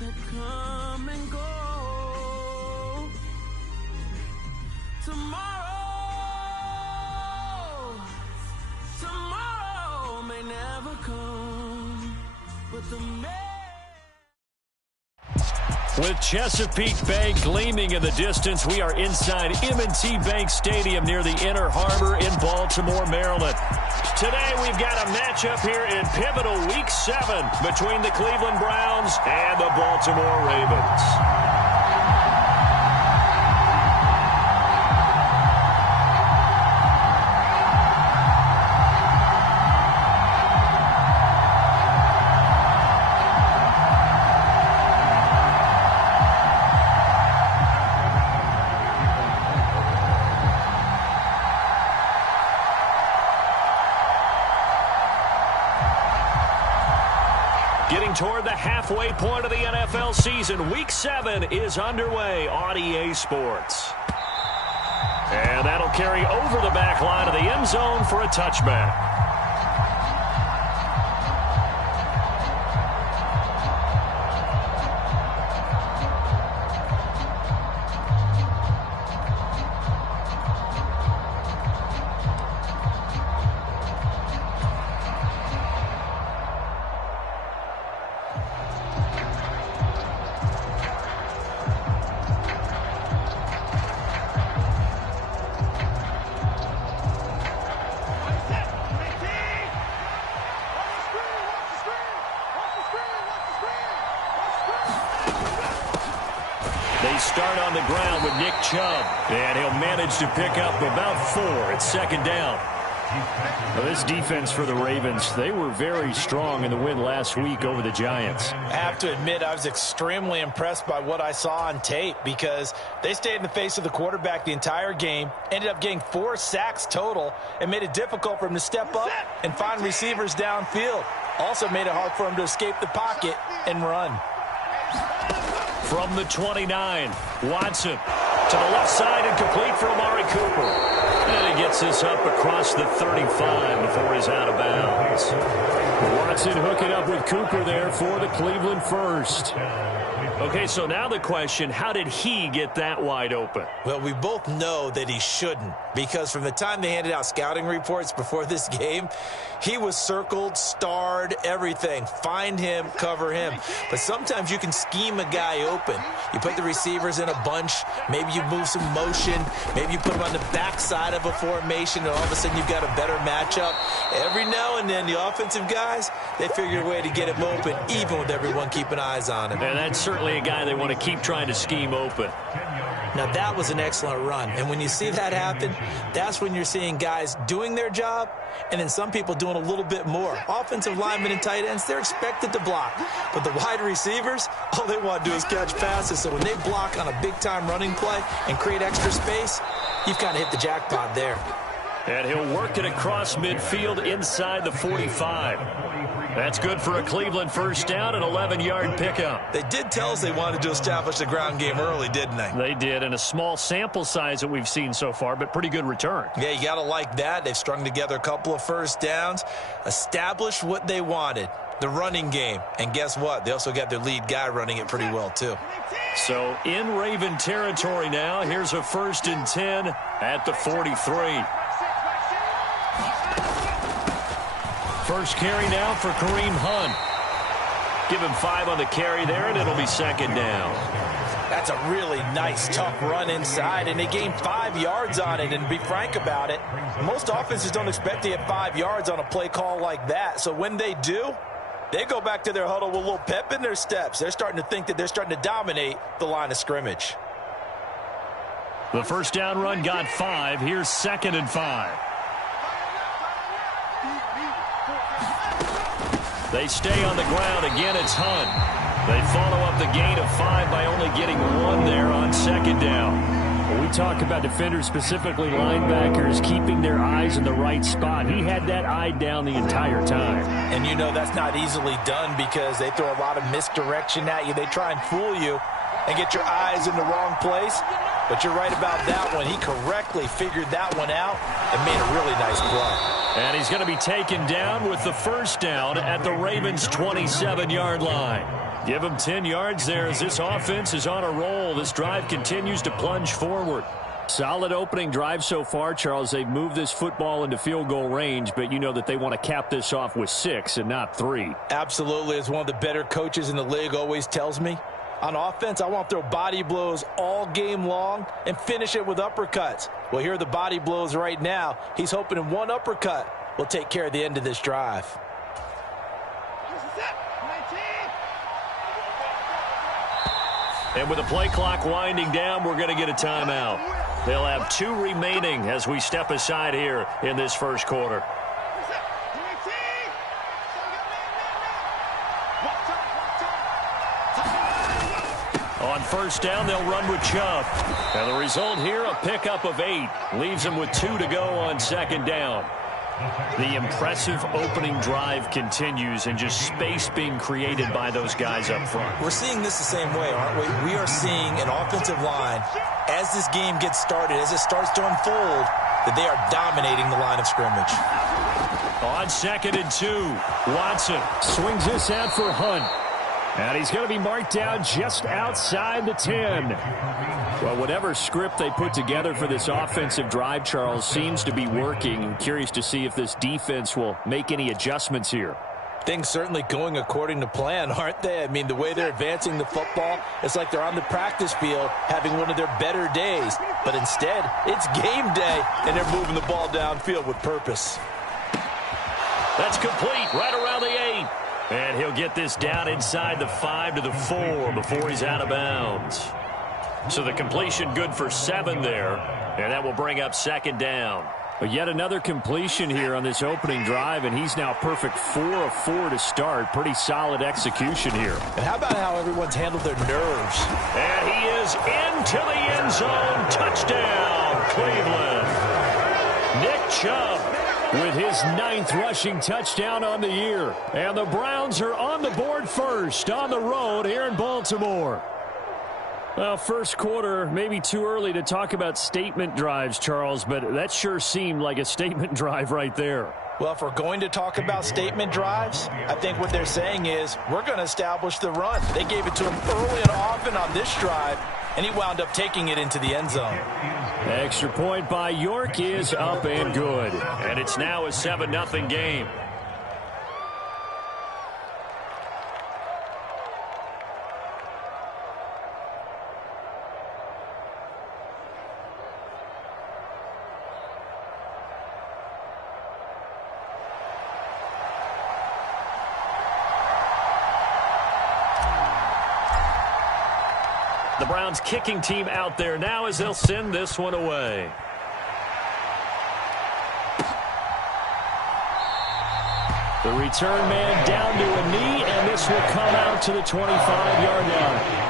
that come and go. Tomorrow may never come, but the With Chesapeake Bay gleaming in the distance, we are inside M&T Bank Stadium near the Inner Harbor in Baltimore, Maryland. Today we've got a matchup here in pivotal Week 7 between the Cleveland Browns and the Baltimore Ravens. Getting toward the halfway point of the NFL season, Week 7 is underway on EA Sports. And that'll carry over the back line of the end zone for a touchback. They start on the ground with Nick Chubb, and he'll manage to pick up about 4. It's second down. Well, this defense for the Ravens, they were very strong in the win last week over the Giants. I have to admit, I was extremely impressed by what I saw on tape because they stayed in the face of the quarterback the entire game, ended up getting 4 sacks total, and made it difficult for him to step up and find receivers downfield. Also made it hard for him to escape the pocket and run. From the 29, Watson to the left side and complete for Amari Cooper. And he gets this up across the 35 before he's out of bounds. Watson hooking up with Cooper there for the Cleveland first. Okay, so now the question, how did he get that wide open? Well, we both know that he shouldn't, because from the time they handed out scouting reports before this game, he was circled, starred, everything. Find him, cover him. But sometimes you can scheme a guy open. You put the receivers in a bunch. Maybe you move some motion. Maybe you put them on the backside of a formation, and all of a sudden you've got a better matchup. Every now and then, the offensive guys, they figure a way to get him open, even with everyone keeping eyes on him. And that's certainly a guy they want to keep trying to scheme open. Now, that was an excellent run. And when you see that happen, that's when you're seeing guys doing their job and then some people doing a little bit more. Offensive linemen and tight ends, they're expected to block. But the wide receivers, all they want to do is catch passes. So when they block on a big-time running play and create extra space, you've kind of hit the jackpot there. And he'll work it across midfield inside the 45. That's good for a Cleveland first down, an 11-yard pickup. They did tell us they wanted to establish the ground game early, didn't they? They did, and a small sample size that we've seen so far, but pretty good return. Yeah, you got to like that. They've strung together a couple of first downs, established what they wanted, the running game. And guess what? They also got their lead guy running it pretty well, too. So in Raven territory now, here's a 1st and 10 at the 43. First carry now for Kareem Hunt. Give him 5 on the carry there, and it'll be second down. That's a really nice, tough run inside, and they gained 5 yards on it. And to be frank about it, most offenses don't expect to get 5 yards on a play call like that. So when they do, they go back to their huddle with a little pep in their steps. They're starting to think that they're starting to dominate the line of scrimmage. The first down run got 5. Here's 2nd and 5. They stay on the ground. Again, it's Hunt. They follow up the gain of 5 by only getting 1 there on 2nd down. When we talk about defenders, specifically linebackers, keeping their eyes in the right spot. He had that eye down the entire time. And you know that's not easily done because they throw a lot of misdirection at you. They try and fool you and get your eyes in the wrong place. But you're right about that one. He correctly figured that one out and made a really nice play. And he's going to be taken down with the first down at the Ravens' 27-yard line. Give him 10 yards there as this offense is on a roll. This drive continues to plunge forward. Solid opening drive so far, Charles. They've moved this football into field goal range, but you know that they want to cap this off with 6 and not 3. Absolutely. As one of the better coaches in the league always tells me, on offense, I want to throw body blows all game long and finish it with uppercuts. Well, here are the body blows right now. He's hoping in one uppercut will take care of the end of this drive. And with the play clock winding down, we're going to get a timeout. They'll have 2 remaining as we step aside here in this first quarter. On first down, they'll run with Chubb. And the result here, a pickup of 8. Leaves them with 2 to go on second down. The impressive opening drive continues and just space being created by those guys up front. We're seeing this the same way, aren't we? We are seeing an offensive line, as this game gets started, as it starts to unfold, that they are dominating the line of scrimmage. On 2nd and 2, Watson swings this out for Hunt. And he's going to be marked down just outside the 10. Well, whatever script they put together for this offensive drive, Charles, seems to be working. I'm curious to see if this defense will make any adjustments here. Things certainly going according to plan, aren't they? I mean, the way they're advancing the football, it's like they're on the practice field having one of their better days. But instead, it's game day, and they're moving the ball downfield with purpose. That's complete right around the 8. And he'll get this down inside the 5 to the 4 before he's out of bounds. So the completion good for 7 there, and that will bring up second down. But yet another completion here on this opening drive, and he's now perfect 4 of 4 to start. Pretty solid execution here. And how about how everyone's handled their nerves? And he is into the end zone. Touchdown, Cleveland. Nick Chubb with his 9th rushing touchdown on the year. And the Browns are on the board first on the road here in Baltimore. Well, first quarter, maybe too early to talk about statement drives, Charles, but that sure seemed like a statement drive right there. Well, if we're going to talk about statement drives, I think what they're saying is we're going to establish the run. They gave it to him early and often on this drive, and he wound up taking it into the end zone. Extra point by York is up and good. And it's now a 7-0 game. The Browns kicking team out there now as they'll send this one away. The return man down to a knee, and this will come out to the 25-yard line.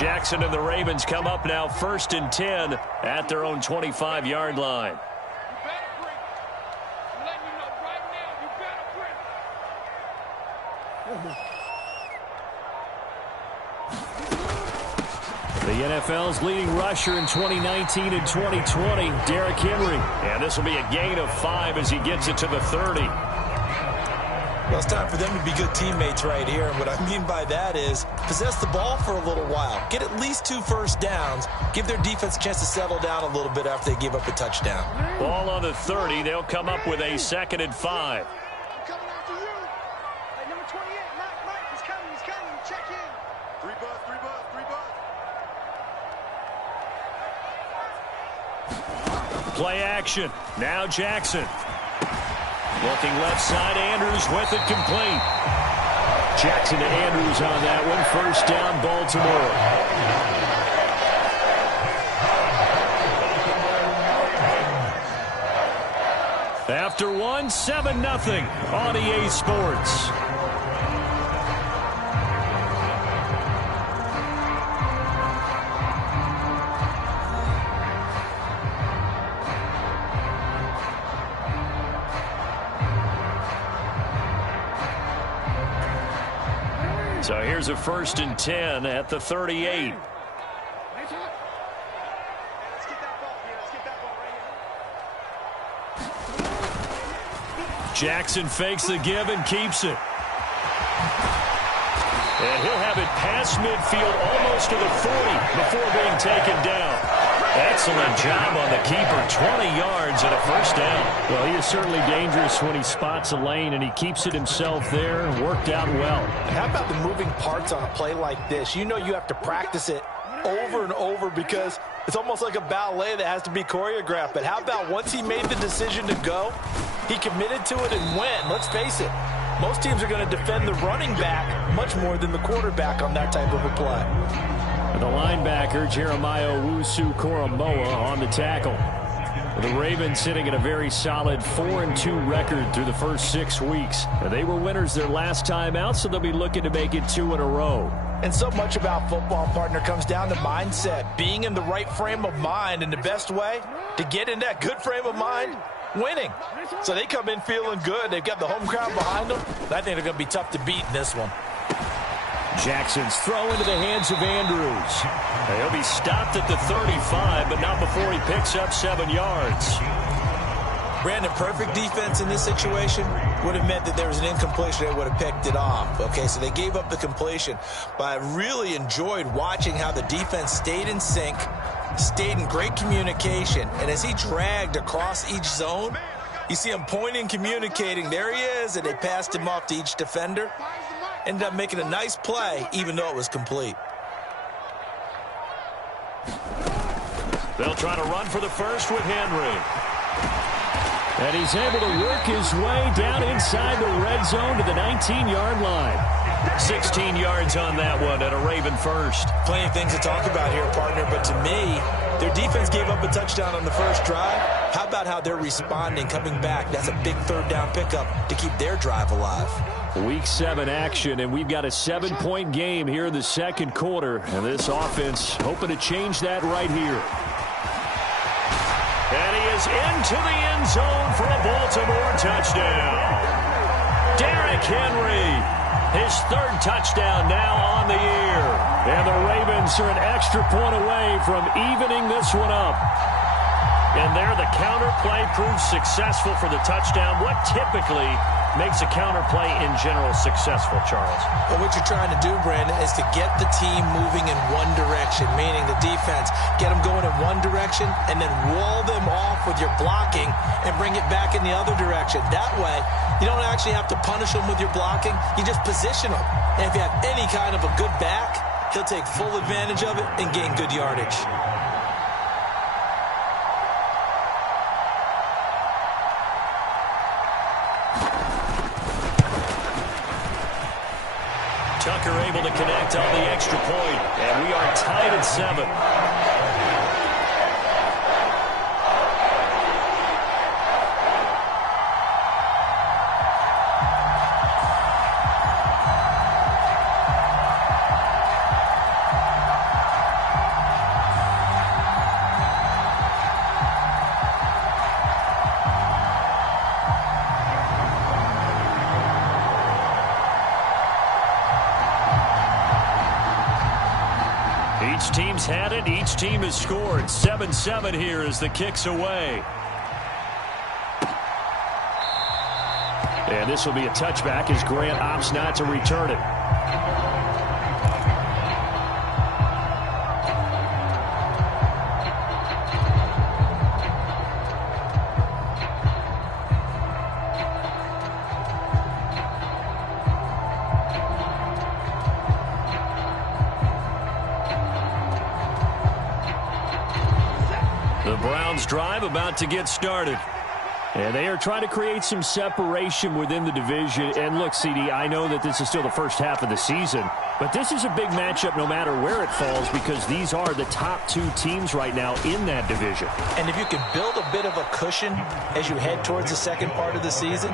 Jackson and the Ravens come up now 1st and 10 at their own 25-yard line. The NFL's leading rusher in 2019 and 2020, Derrick Henry. And this will be a gain of 5 as he gets it to the 30. Well, it's time for them to be good teammates right here. And what I mean by that is possess the ball for a little while. Get at least 2 first downs. Give their defense a chance to settle down a little bit after they give up a touchdown. Ball on the 30. They'll come up with a 2nd and 5. Coming after you. Hey, number 28, Mike, he's coming. Check in. 3 bucks. Play action. Now Jackson. Looking left side, Andrews with it complete. Jackson to Andrews on that one. First down, Baltimore. after one, 7-0 on EA Sports. So here's a 1st and 10 at the 38. Jackson fakes the give and keeps it. And he'll have it past midfield almost to the 40 before being taken down. Excellent job on the keeper. 20 yards and a 1st down. Well, he is certainly dangerous when he spots a lane, and he keeps it himself there. Worked out well. How about the moving parts on a play like this? You know you have to practice it over and over because it's almost like a ballet that has to be choreographed. But how about once he made the decision to go, he committed to it and went. Let's face it, most teams are going to defend the running back much more than the quarterback on that type of a play. The linebacker, Jeremiah Owusu-Koramoah, on the tackle. The Ravens sitting at a very solid 4-2 record through the first 6 weeks. They were winners their last time out, so they'll be looking to make it 2 in a row. And so much about football, partner, comes down to mindset. Being in the right frame of mind, and the best way to get in that good frame of mind, winning. So they come in feeling good. They've got the home crowd behind them. I think they're going to be tough to beat in this one. Jackson's throw into the hands of Andrews. He'll be stopped at the 35, but not before he picks up 7 yards. Brandon, perfect defense in this situation would have meant that there was an incompletion. They would have picked it off. Okay, so they gave up the completion. But I really enjoyed watching how the defense stayed in sync, stayed in great communication, and as he dragged across each zone, you see him pointing, communicating. There he is, and they passed him off to each defender. Ended up making a nice play, even though it was complete. They'll try to run for the first with Henry. And he's able to work his way down inside the red zone to the 19-yard line. 16 yards on that one and a Raven first. Plenty of things to talk about here, partner, but to me, their defense gave up a touchdown on the first drive. How about how they're responding, coming back? That's a big 3rd down pickup to keep their drive alive. Week 7 action, and we've got a 7-point game here in the second quarter. And this offense hoping to change that right here. And he is into the end zone for a Baltimore touchdown. Derrick Henry, his 3rd touchdown now on the year. And the Ravens are an extra point away from evening this one up. And there the counter play proves successful for the touchdown. What typically makes a counter play in general successful, Charles? Well, what you're trying to do, Brandon, is to get the team moving in one direction, meaning the defense. Get them going in one direction and then wall them off with your blocking and bring it back in the other direction. That way, you don't actually have to punish them with your blocking. You just position them. And if you have any kind of a good back, he'll take full advantage of it and gain good yardage. Tucker able to connect on the extra point, and we are tied at 7. Each team's had it. Each team has scored. 7-7 here as the kick's away. And this will be a touchback as Grant opts not to return it. The Browns drive about to get started. And they are trying to create some separation within the division. And look, CD, I know that this is still the first half of the season, but this is a big matchup no matter where it falls because these are the top two teams right now in that division. And if you can build a bit of a cushion as you head towards the second part of the season,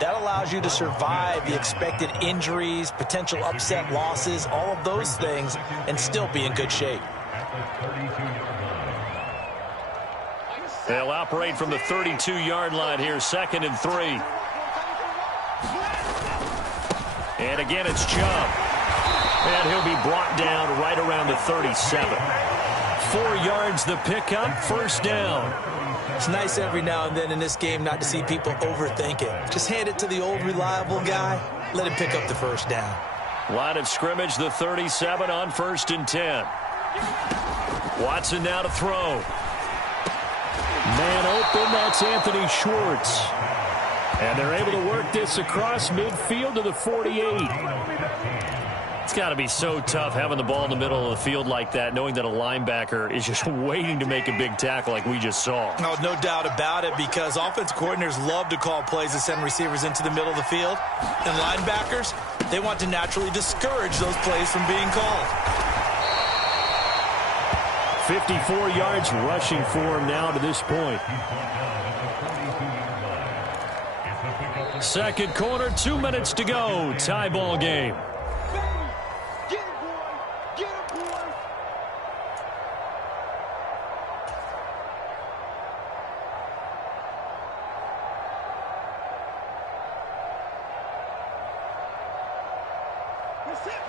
that allows you to survive the expected injuries, potential upset losses, all of those things, and still be in good shape. They'll operate from the 32-yard line here, 2nd and 3. And again, it's Chubb. And he'll be brought down right around the 37. 4 yards the pickup, 1st down. It's nice every now and then in this game not to see people overthink it. Just hand it to the old reliable guy. Let him pick up the 1st down. Line of scrimmage, the 37 on 1st and 10. Watson now to throw. Man open, that's Anthony Schwartz. And they're able to work this across midfield to the 48. It's got to be so tough having the ball in the middle of the field like that, knowing that a linebacker is just waiting to make a big tackle like we just saw. Oh, no doubt about it, because offense coordinators love to call plays that send receivers into the middle of the field. And linebackers, they want to naturally discourage those plays from being called. 54 yards rushing for him now to this point. Second quarter, 2 minutes to go. Tie ball game. Get it, boy. Get it, boy. That's it.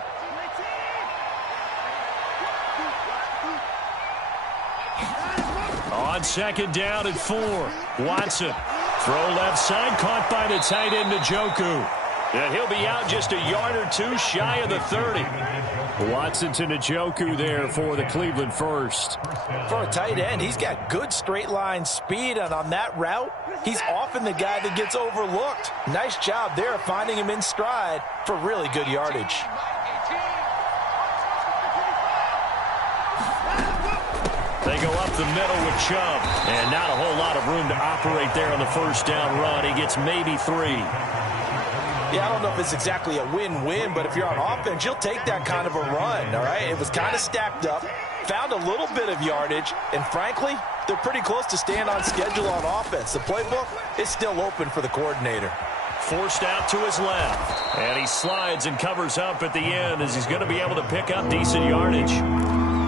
On 2nd down at 4. Watson. Throw left side, caught by the tight end, Njoku. And he'll be out just a yard or two shy of the 30. Watson to Njoku there for the Cleveland first. For a tight end, he's got good straight line speed, and on that route, he's often the guy that gets overlooked. Nice job there finding him in stride for really good yardage. They go up the middle with Chubb. And not a whole lot of room to operate there on the 1st down run. He gets maybe 3. Yeah, I don't know if it's exactly a win-win, but if you're on offense, you'll take that kind of a run, all right? It was kind of stacked up, found a little bit of yardage, and frankly, they're pretty close to staying on schedule on offense. The playbook is still open for the coordinator. Forced out to his left. And he slides and covers up at the end as he's going to be able to pick up decent yardage.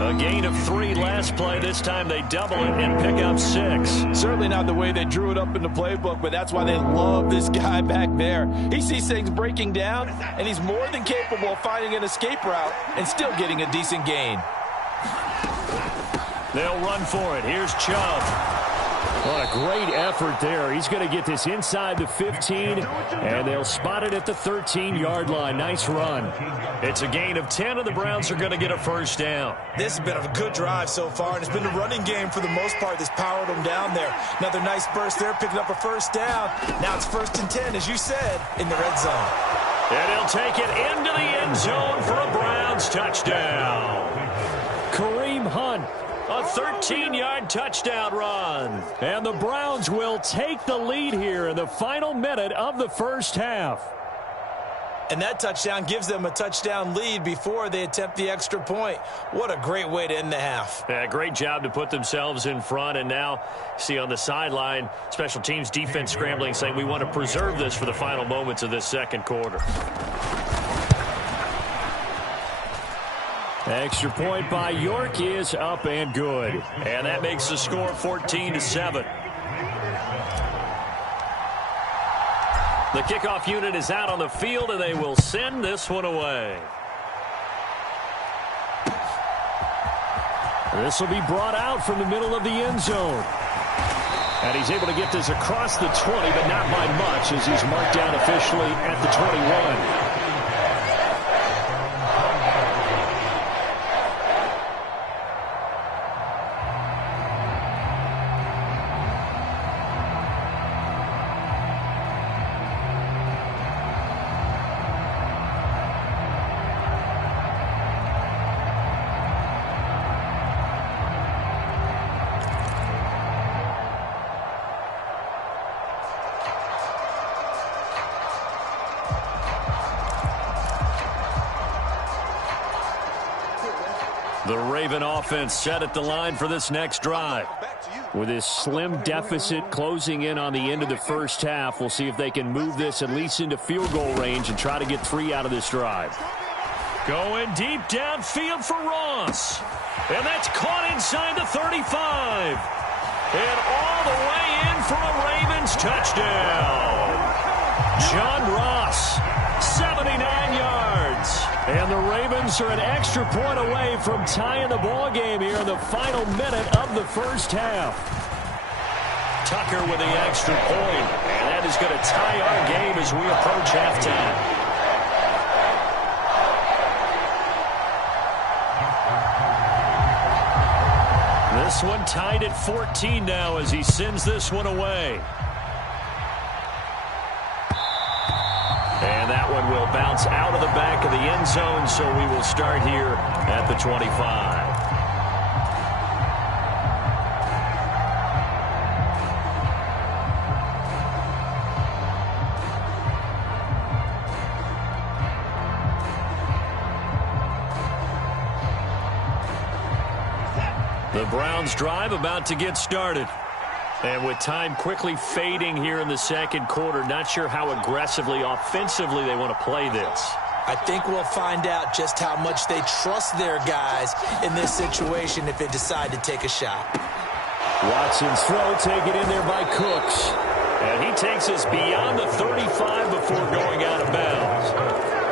A gain of 3 last play. This time they double it and pick up 6. Certainly not the way they drew it up in the playbook, but that's why they love this guy back there. He sees things breaking down, and he's more than capable of finding an escape route and still getting a decent gain. They'll run for it. Here's Chubb. What a great effort there. He's going to get this inside the 15, and they'll spot it at the 13-yard line. Nice run. It's a gain of 10, and the Browns are going to get a 1st down. This has been a good drive so far, and it's been the running game for the most part that's powered them down there. Another nice burst there, picking up a 1st down. Now it's 1st and 10, as you said, in the red zone. And he'll take it into the end zone for a Browns touchdown. Kareem Hunt. A 13-yard touchdown run. And the Browns will take the lead here in the final minute of the 1st half. And that touchdown gives them a touchdown lead before they attempt the extra point. What a great way to end the half. Yeah, great job to put themselves in front. And now, see on the sideline, special teams defense scrambling, saying we want to preserve this for the final moments of this second quarter. Extra point by York is up and good. And that makes the score 14-7. The kickoff unit is out on the field, and they will send this one away. This will be brought out from the middle of the end zone. And he's able to get this across the 20, but not by much, as he's marked down officially at the 21. The Raven offense set at the line for this next drive. With this slim deficit closing in on the end of the first half, we'll see if they can move this at least into field goal range and try to get 3 out of this drive. Going deep downfield for Ross. And that's caught inside the 35. And all the way in for a Ravens touchdown. John Ross, 79 yards. And the Ravens are an extra point away from tying the ball game here in the final minute of the first half. Tucker with the extra point. And that is going to tie our game as we approach halftime. This one tied at 14 now as he sends this one away. And that one will bounce out of the back of the end zone, so we will start here at the 25. The Browns drive about to get started. And with time quickly fading here in the second quarter, not sure how aggressively, offensively they want to play this. I think we'll find out just how much they trust their guys in this situation if they decide to take a shot. Watson's throw taken in there by Cooks. And he takes us beyond the 35 before going out of bounds.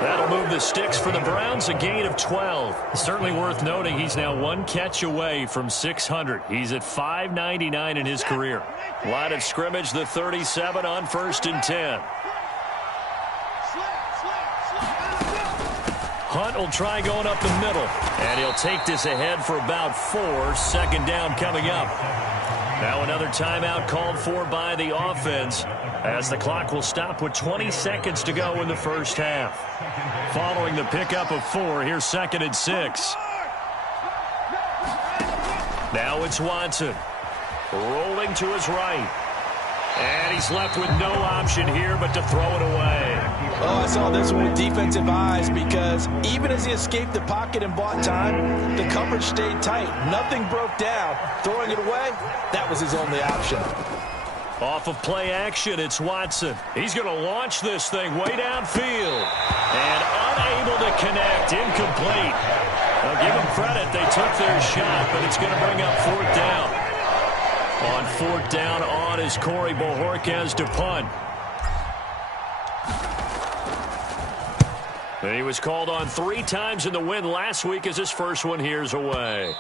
That'll move the sticks for the Browns, a gain of 12. Certainly worth noting he's now 1 catch away from 600. He's at 599 in his career. Line of scrimmage, the 37 on 1st and 10. Hunt will try going up the middle. And he'll take this ahead for about 4. 2nd down coming up. Now another timeout called for by the offense as the clock will stop with 20 seconds to go in the first half. Following the pickup of 4, here's 2nd and 6. Now it's Watson. Rolling to his right. And he's left with no option here but to throw it away. Oh, I saw this one with defensive eyes because even as he escaped the pocket and bought time, the coverage stayed tight. Nothing broke down. Throwing it away, that was his only option. Off of play action, it's Watson. He's going to launch this thing way downfield. And unable to connect, incomplete. I'll give them credit, they took their shot, but it's going to bring up 4th down. On 4th down on is Corey Bojorquez to punt. And he was called on 3 times in the win last week as his first one here's away.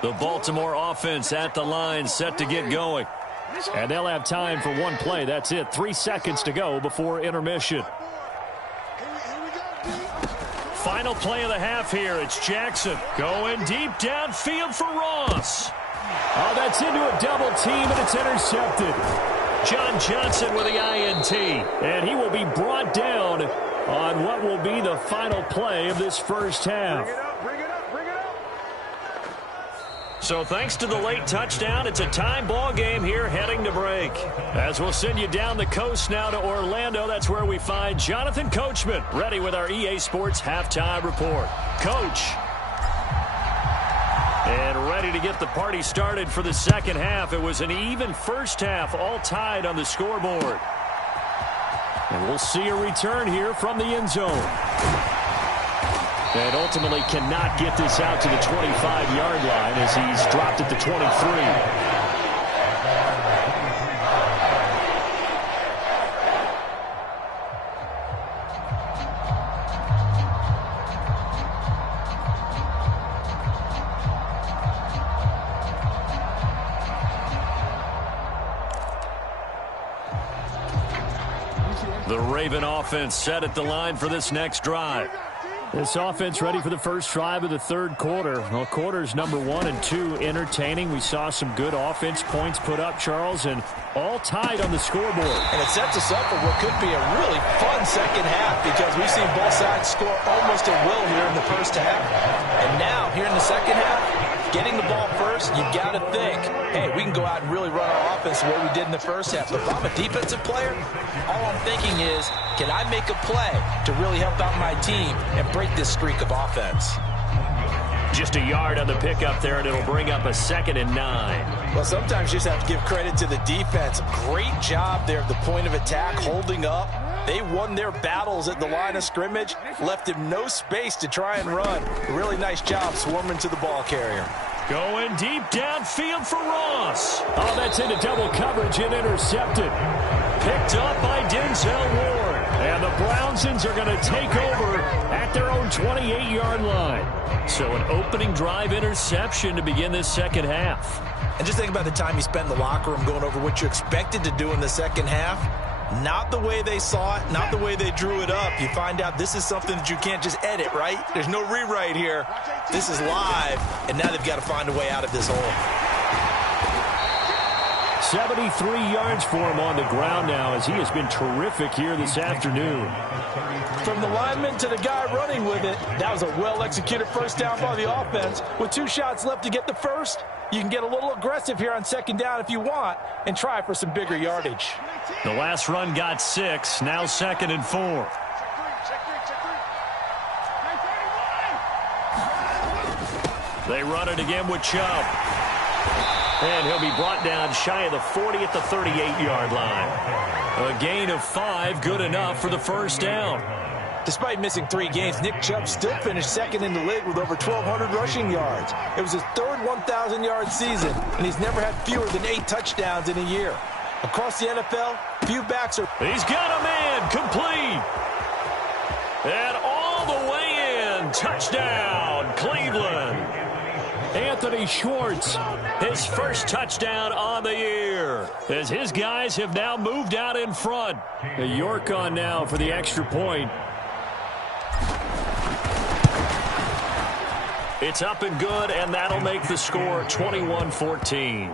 The Baltimore offense at the line, set to get going. And they'll have time for 1 play. That's it. 3 seconds to go before intermission. Final play of the half here. It's Jackson going deep downfield for Ross. Oh, that's into a double team, and it's intercepted. John Johnson with the INT. And he will be brought down on what will be the final play of this first half. So thanks to the late touchdown, it's a tie ball game here heading to break. As we'll send you down the coast now to Orlando, that's where we find Jonathan Coachman, ready with our EA Sports halftime report. Coach. And ready to get the party started for the second half. It was an even first half, all tied on the scoreboard. And we'll see a return here from the end zone. And ultimately cannot get this out to the 25-yard line as he's dropped at the 23. The Raven offense set at the line for this next drive. This offense ready for the first drive of the third quarter. Well, quarters number 1 and 2 entertaining. We saw some good offense points put up, Charles, and all tied on the scoreboard. And it sets us up for what could be a really fun second half because we've seen both sides score almost at will here in the first half. And now, here in the second half, getting the ball first, you've got to think, hey, we can go out and really run our offense the way we did in the first half. But if I'm a defensive player, all I'm thinking is, can I make a play to really help out my team and break this streak of offense? Just a yard on the pickup there, and it'll bring up a 2nd and 9. Well, sometimes you just have to give credit to the defense. Great job there at the point of attack, holding up. They won their battles at the line of scrimmage, left him no space to try and run. Really nice job swarming to the ball carrier. Going deep downfield for Ross. Oh, that's into double coverage and intercepted. Picked up by Denzel Ward. And the Brownsons are going to take over at their own 28-yard line. So an opening drive interception to begin this second half. And just think about the time you spent in the locker room going over what you expected to do in the second half. Not the way they saw it, not the way they drew it up. You find out this is something that you can't just edit, right? There's no rewrite here. This is live, and now they've got to find a way out of this hole. 73 yards for him on the ground now as he has been terrific here this afternoon. From the lineman to the guy running with it, that was a well-executed first down by the offense. With 2 shots left to get the first, you can get a little aggressive here on second down if you want and try for some bigger yardage. The last run got 6, now 2nd and 4. They run it again with Chubb. And he'll be brought down shy of the 40 at the 38-yard line. A gain of 5, good enough for the first down. Despite missing 3 games, Nick Chubb still finished second in the league with over 1,200 rushing yards. It was his third 1,000-yard season, and he's never had fewer than 8 touchdowns in a year. Across the NFL, few backs are... He's got a man, complete. And all the way in, touchdown, Cleveland. Anthony Schwartz, his first touchdown on the year, as his guys have now moved out in front. York on now for the extra point. It's up and good, and that'll make the score 21-14.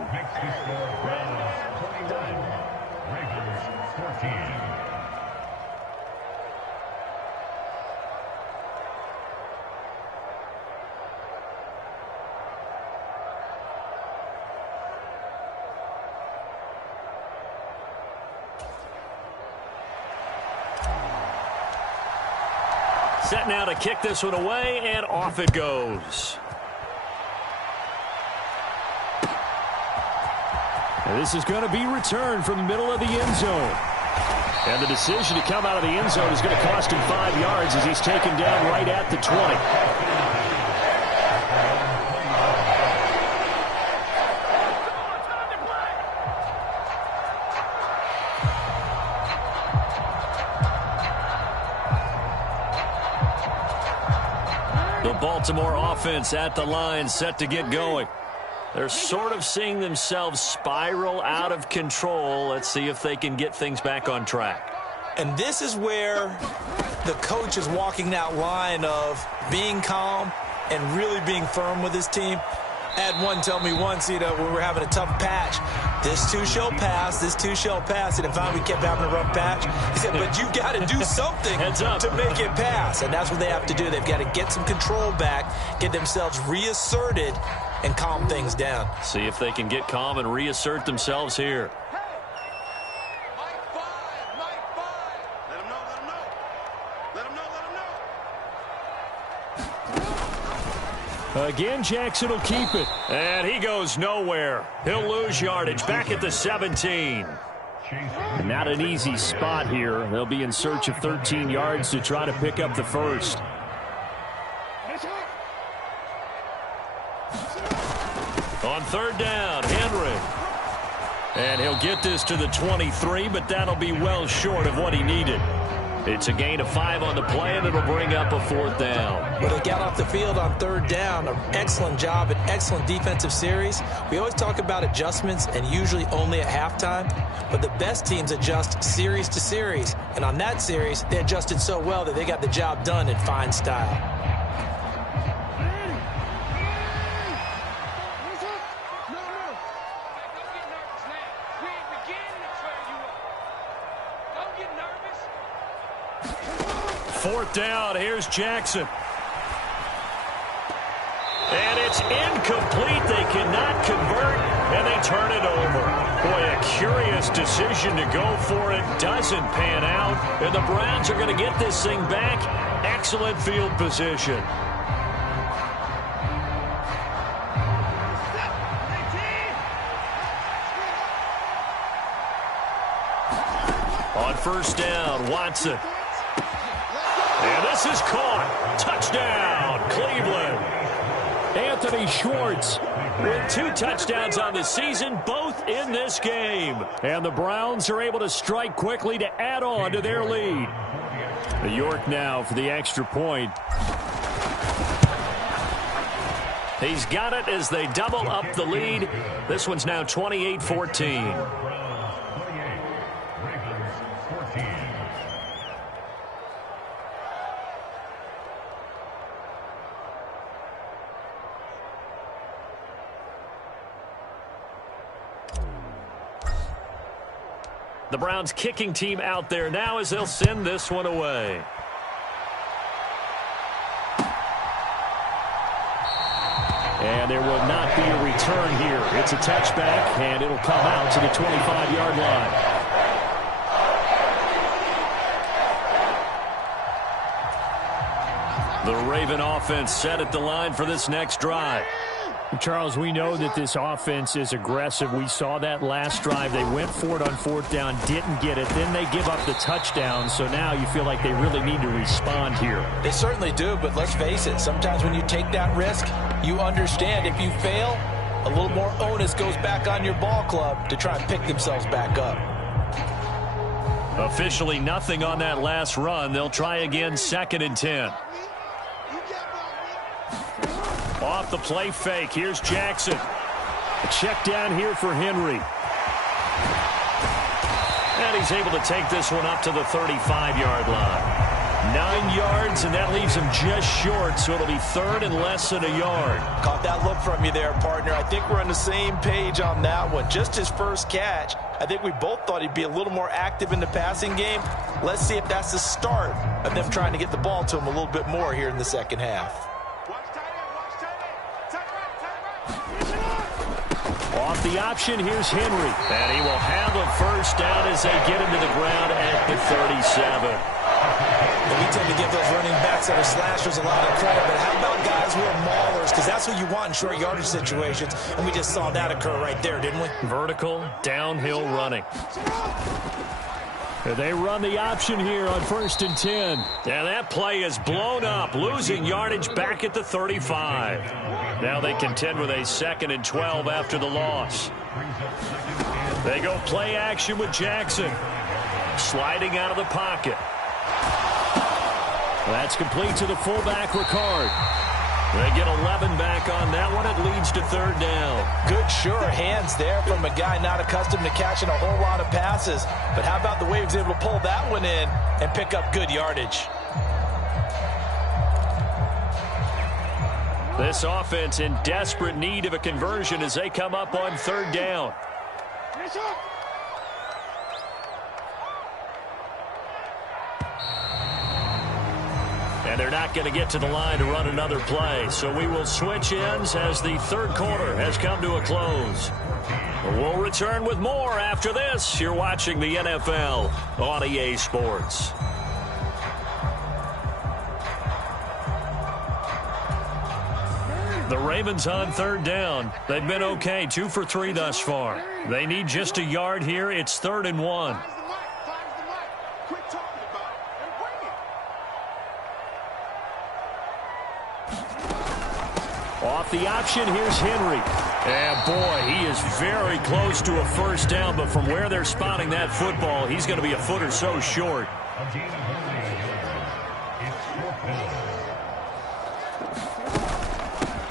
Set now to kick this one away, and off it goes. And this is going to be returned from the middle of the end zone. And the decision to come out of the end zone is going to cost him 5 yards as he's taken down right at the 20. Baltimore offense at the line, set to get going. They're sort of seeing themselves spiral out of control. Let's see if they can get things back on track. And this is where the coach is walking that line of being calm and really being firm with his team. I had one tell me once, when we were having a tough patch, this too shall pass, this too shall pass. And finally we kept having a rough patch. He said, but you've got to do something to make it pass. And that's what they have to do. They've got to get some control back, get themselves reasserted, and calm things down. See if they can get calm and reassert themselves here. Again, Jackson will keep it. And he goes nowhere. He'll lose yardage back at the 17. And not an easy spot here. They'll be in search of 13 yards to try to pick up the first. On third down, Henry. And he'll get this to the 23, but that'll be well short of what he needed. It's a gain of 5 on the play, and it'll bring up a 4th down. Well, they got off the field on 3rd down. An excellent job, an excellent defensive series. We always talk about adjustments, and usually only at halftime. But the best teams adjust series to series. And on that series, they adjusted so well that they got the job done in fine style. Fourth down, here's Jackson. And it's incomplete. They cannot convert, and they turn it over. Boy, a curious decision to go for it. Doesn't pan out, and the Browns are going to get this thing back. Excellent field position. On first down, Watson. And this is caught. Touchdown, Cleveland. Anthony Schwartz with 2 touchdowns on the season, both in this game. And the Browns are able to strike quickly to add on to their lead. York now for the extra point. He's got it as they double up the lead. This one's now 28-14. The Browns kicking team out there now as they'll send this one away. And there will not be a return here. It's a touchback, and it'll come out to the 25-yard line. The Raven offense set at the line for this next drive. Charles, we know that this offense is aggressive. We saw that last drive. They went for it on 4th down, didn't get it. Then they give up the touchdown. So now you feel like they really need to respond here. They certainly do, but let's face it. Sometimes when you take that risk, you understand if you fail, a little more onus goes back on your ball club to try and pick themselves back up. Officially nothing on that last run. They'll try again, 2nd and 10. Off the play fake, here's Jackson. A check down here for Henry. And he's able to take this one up to the 35-yard line. 9 yards, and that leaves him just short, so it'll be 3rd and less than a yard. Caught that look from you there, partner. I think we're on the same page on that one. Just his first catch. I think we both thought he'd be a little more active in the passing game. Let's see if that's the start of them trying to get the ball to him a little bit more here in the second half. Off the option, here's Henry. And he will have a first down as they get him to the ground at the 37. And we tend to give those running backs that are slashers a lot of credit, but how about guys who are maulers? Because that's who you want in short yardage situations, and we just saw that occur right there, didn't we? Vertical, downhill running. They run the option here on 1st and 10. And that play is blown up, losing yardage back at the 35. Now they contend with a 2nd and 12 after the loss. They go play action with Jackson. Sliding out of the pocket. That's complete to the fullback, Ricard. They get 11 back on that one. It leads to 3rd down. Good, sure hands there from a guy not accustomed to catching a whole lot of passes. But how about the way he was able to pull that one in and pick up good yardage? This offense in desperate need of a conversion as they come up on 3rd down. And they're not going to get to the line to run another play. So we will switch ends as the 3rd quarter has come to a close. We'll return with more after this. You're watching the NFL on EA Sports. The Ravens on 3rd down. They've been okay, 2 for 3 thus far. They need just a yard here. It's 3rd and 1. Off the option, here's Henry. And boy, he is very close to a first down, but from where they're spotting that football, he's going to be a foot or so short.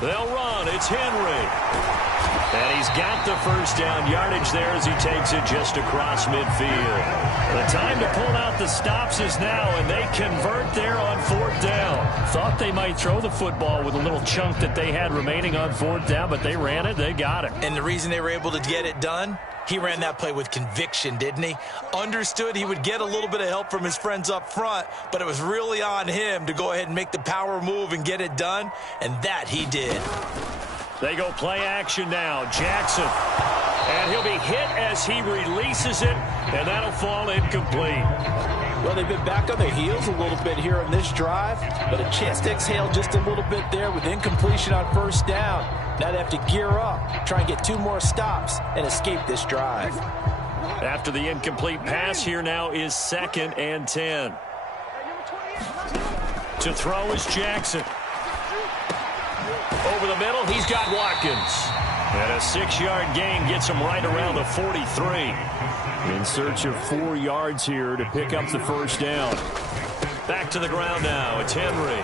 They'll run. It's Henry. And he's got the first down yardage there as he takes it just across midfield. The time to pull out the stops is now, and they convert there on 4th down. Thought they might throw the football with a little chunk that they had remaining on 4th down, but they ran it. They got it. And the reason they were able to get it done, he ran that play with conviction, didn't he? Understood he would get a little bit of help from his friends up front, but it was really on him to go ahead and make the power move and get it done, and that he did. They go play action now. Jackson. And he'll be hit as he releases it, and that'll fall incomplete. Well, they've been back on their heels a little bit here in this drive, but a chance to exhale just a little bit there with incompletion on 1st down. Now they have to gear up, try and get 2 more stops, and escape this drive. After the incomplete pass, here now is 2nd and 10. To throw is Jackson. Over the middle, he's got Watkins. And a 6-yard gain gets him right around the 43. In search of 4 yards here to pick up the first down. Back to the ground now. It's Henry.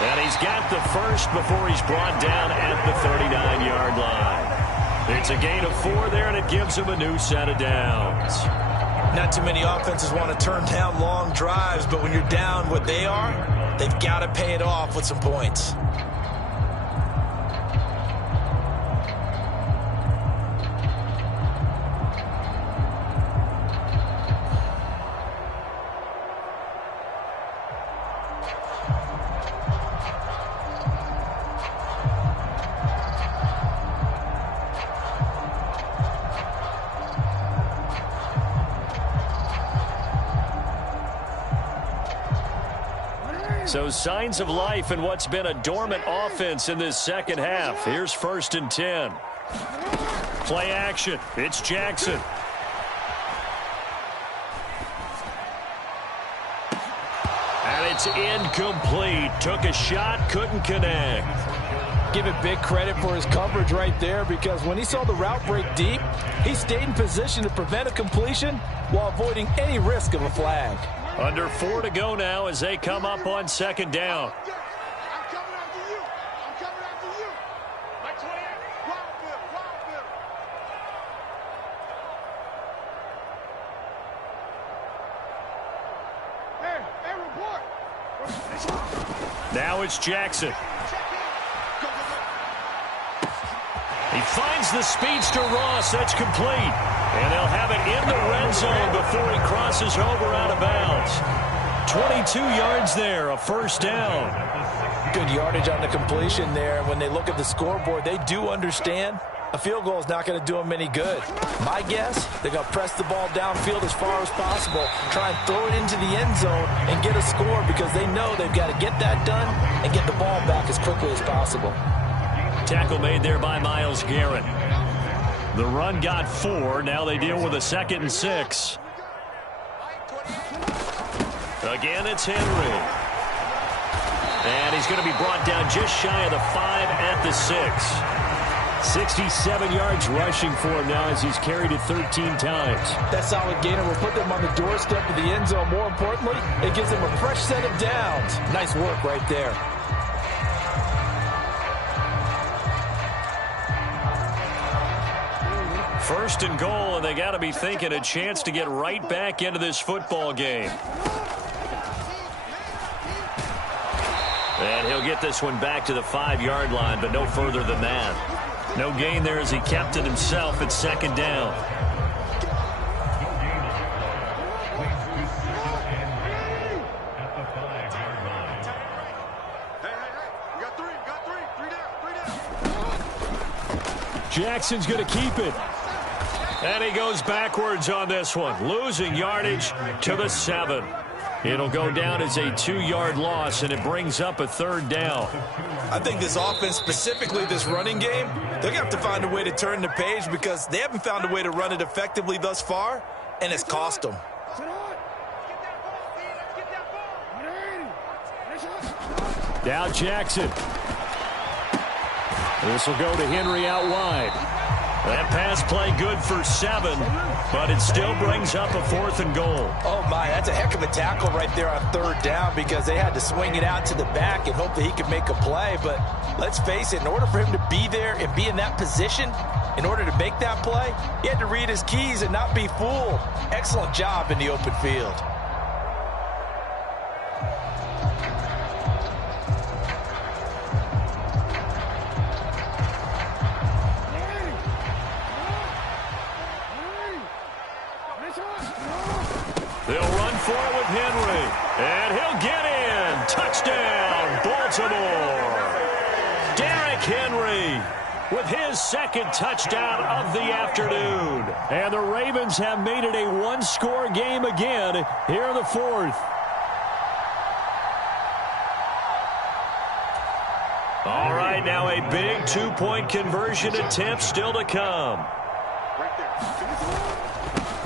And he's got the first before he's brought down at the 39-yard line. It's a gain of 4 there, and it gives him a new set of downs. Not too many offenses want to turn down long drives, but when you're down what they are, they've got to pay it off with some points. So signs of life in what's been a dormant offense in this second half. Here's 1st and 10. Play action. It's Jackson. And it's incomplete. Took a shot, couldn't connect. Give it big credit for his coverage right there, because when he saw the route break deep, he stayed in position to prevent a completion while avoiding any risk of a flag. Under 4 to go now as they come up on 2nd down. I'm coming after you. I'm coming after you. My 28. Wild Bill. Hey, report. Now it's Jackson. He finds the speedster Ross. That's complete. And they'll have it in the red zone before he crosses over out of bounds. 22 yards there, a first down. Good yardage on the completion there. And when they look at the scoreboard, they do understand a field goal is not going to do them any good. My guess, they're going to press the ball downfield as far as possible, try and throw it into the end zone and get a score, because they know they've got to get that done and get the ball back as quickly as possible. Tackle made there by Myles Garrett. The run got 4. Now they deal with a 2nd and 6. Again, it's Henry. And he's going to be brought down just shy of the 5 at the 6. 67 yards rushing for him now as he's carried it 13 times. That solid gainer will put them on the doorstep of the end zone. More importantly, it gives them a fresh set of downs. Nice work right there. First and goal, and they got to be thinking a chance to get right back into this football game. And he'll get this one back to the 5-yard line, but no further than that. No gain there as he kept it himself at 2nd down. Jackson's going to keep it. And he goes backwards on this one, losing yardage to the 7. It'll go down as a 2-yard loss, and it brings up a 3rd down. I think this offense, specifically this running game, they're going to have to find a way to turn the page, because they haven't found a way to run it effectively thus far, and it's cost them. Now Jackson. This will go to Henry out wide. That pass play good for 7, but it still brings up a 4th and goal. Oh, my, that's a heck of a tackle right there on 3rd down because they had to swing it out to the back and hope that he could make a play. But let's face it, in order for him to be there and be in that position, in order to make that play, he had to read his keys and not be fooled. Excellent job in the open field. They'll run for it with Henry, and he'll get in. Touchdown, Baltimore. Derrick Henry with his 2nd touchdown of the afternoon. And the Ravens have made it a 1-score game again here in the 4th. All right, now a big 2-point conversion attempt still to come.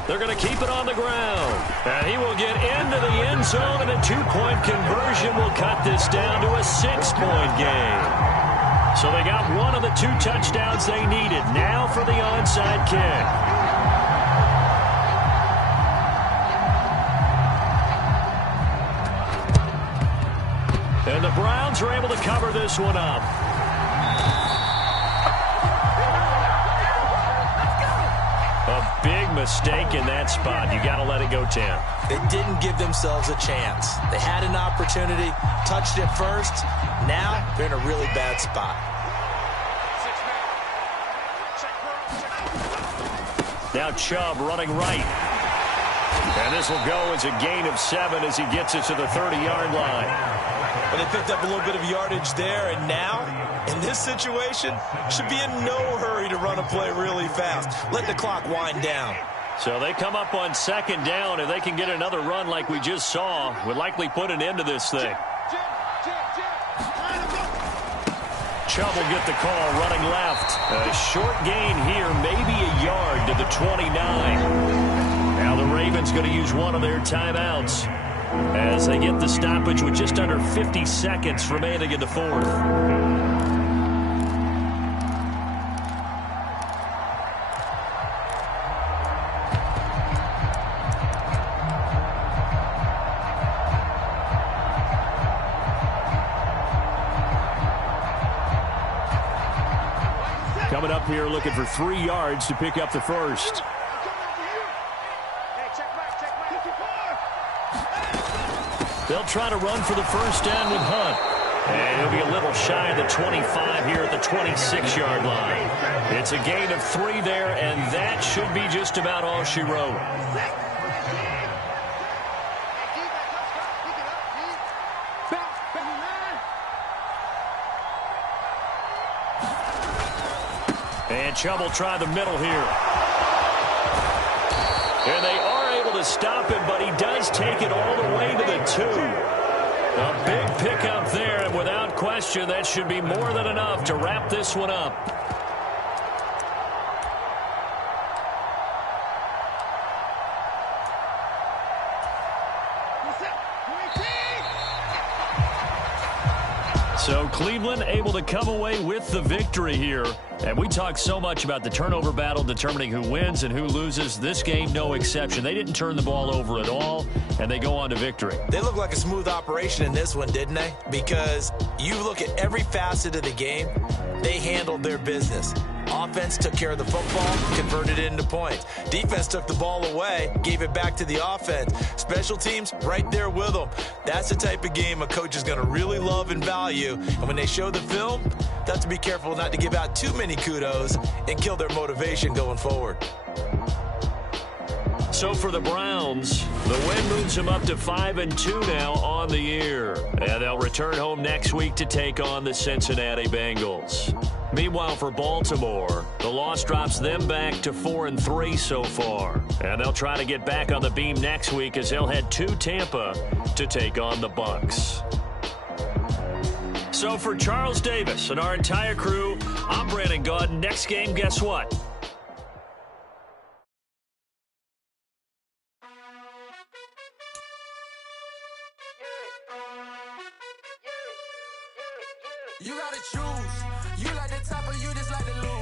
They're going to keep it on the ground. And he will get into the end zone, and a 2-point conversion will cut this down to a 6-point game. So they got one of the 2 touchdowns they needed. Now for the onside kick. And the Browns are able to cover this one up. A big mistake in that spot. You got to let it go, Tim. They didn't give themselves a chance. They had an opportunity, touched it first. Now they're in a really bad spot. Now Chubb running right. And this will go as a gain of 7 as he gets it to the 30-yard line. Well, they picked up a little bit of yardage there, and now, in this situation, should be in no hurry to run a play really fast. Let the clock wind down. So they come up on 2nd down, and they can get another run like we just saw. Would likely put an end to this thing. Chubb will get the call running left. A short gain here, maybe a yard to the 29. Now the Ravens going to use one of their timeouts as they get the stoppage with just under 50 seconds remaining in the 4th. Coming up here looking for 3 yards to pick up the first. They'll try to run for the first down with Hunt. And he'll be a little shy of the 25 here at the 26-yard line. It's a gain of 3 there, and that should be just about all she wrote. And Chubb will try the middle here. And they are able to stop him, but he does take it all the way to the 2. A big pickup there, and without question, that should be more than enough to wrap this one up. So Cleveland able to come away with the victory here. And we talk so much about the turnover battle determining who wins and who loses. This game, no exception. They didn't turn the ball over at all, and they go on to victory. They look like a smooth operation in this one, didn't they? Because you look at every facet of the game, they handled their business. Offense took care of the football, converted it into points. Defense took the ball away, gave it back to the offense. Special teams, right there with them. That's the type of game a coach is going to really love and value. And when they show the film, they have to be careful not to give out too many kudos and kill their motivation going forward. So for the Browns, the win moves them up to 5-2 now on the year. And they'll return home next week to take on the Cincinnati Bengals. Meanwhile, for Baltimore, the loss drops them back to 4-3 so far. And they'll try to get back on the beam next week as they'll head to Tampa to take on the Bucs. So for Charles Davis and our entire crew, I'm Brandon Gaudin. Next game, guess what? You gotta choose. You like the top or you just like the loser.